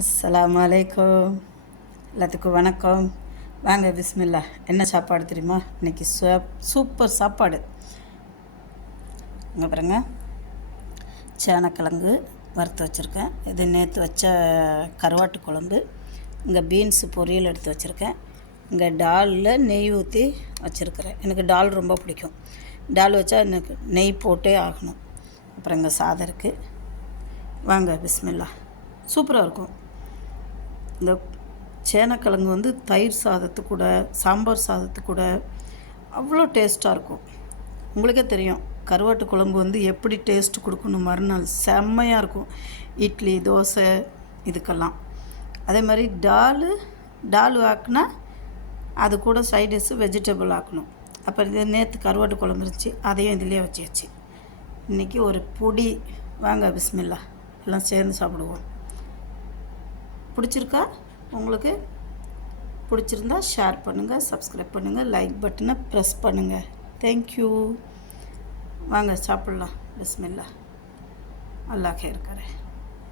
அஸ்ஸலாமு அலைக்கும். எல்லாத்துக்கும் வணக்கம். வாங்க பிஸ்மில்லா. என்ன சாப்பாடு தெரியுமா? இன்றைக்கி சூப்பர் சாப்பாடு. இங்கே பாருங்க, சேனக்கிழங்கு வறுத்து வச்சுருக்கேன். இது நேற்று வச்ச கருவாட்டு குழம்பு. இங்கே பீன்ஸு பொரியல் எடுத்து வச்சுருக்கேன். இங்கே டாலில் நெய் ஊற்றி வச்சுருக்கிறேன். எனக்கு டால் ரொம்ப பிடிக்கும். டால் வச்சா எனக்கு நெய் போட்டே ஆகணும். அப்புறம் இங்கே சாதம் இருக்குது. வாங்க பிஸ்மில்லா. சூப்பராக இருக்கும். இந்த சேனக்கிழங்கு தயிர் சாதத்து கூட, சாம்பார் சாதத்து கூட அவ்வளோ டேஸ்ட்டாக இருக்கும். உங்களுக்கே தெரியும் கருவாட்டு குழம்பு எப்படி டேஸ்ட் கொடுக்கணும். மறுநாள் செம்மையாக இருக்கும் இட்லி, தோசை இதுக்கெல்லாம். அதே மாதிரி டால் ஆக்குனா அது கூட சைடிஷ்ஷு வெஜிடபிள் ஆக்கணும். அப்போ இது நேற்று கருவாட்டு குழம்பு இருந்துச்சு, அதையும் இதிலே வச்சியாச்சு. இன்றைக்கி ஒரு பொடி. வாங்க பிஸ்மில்லா, எல்லாம் சேர்ந்து சாப்பிடுவோம். பிடிச்சிருக்கா? உங்களுக்கு பிடிச்சிருந்தா ஷேர் பண்ணுங்கள், சப்ஸ்கிரைப் பண்ணுங்கள், லைக் பட்டனை ப்ரெஸ் பண்ணுங்கள். தேங்க்யூ. வாங்க சாப்பிட்லாம். பிஸ்மில்லா. அல்லாஹ் கேர் करे.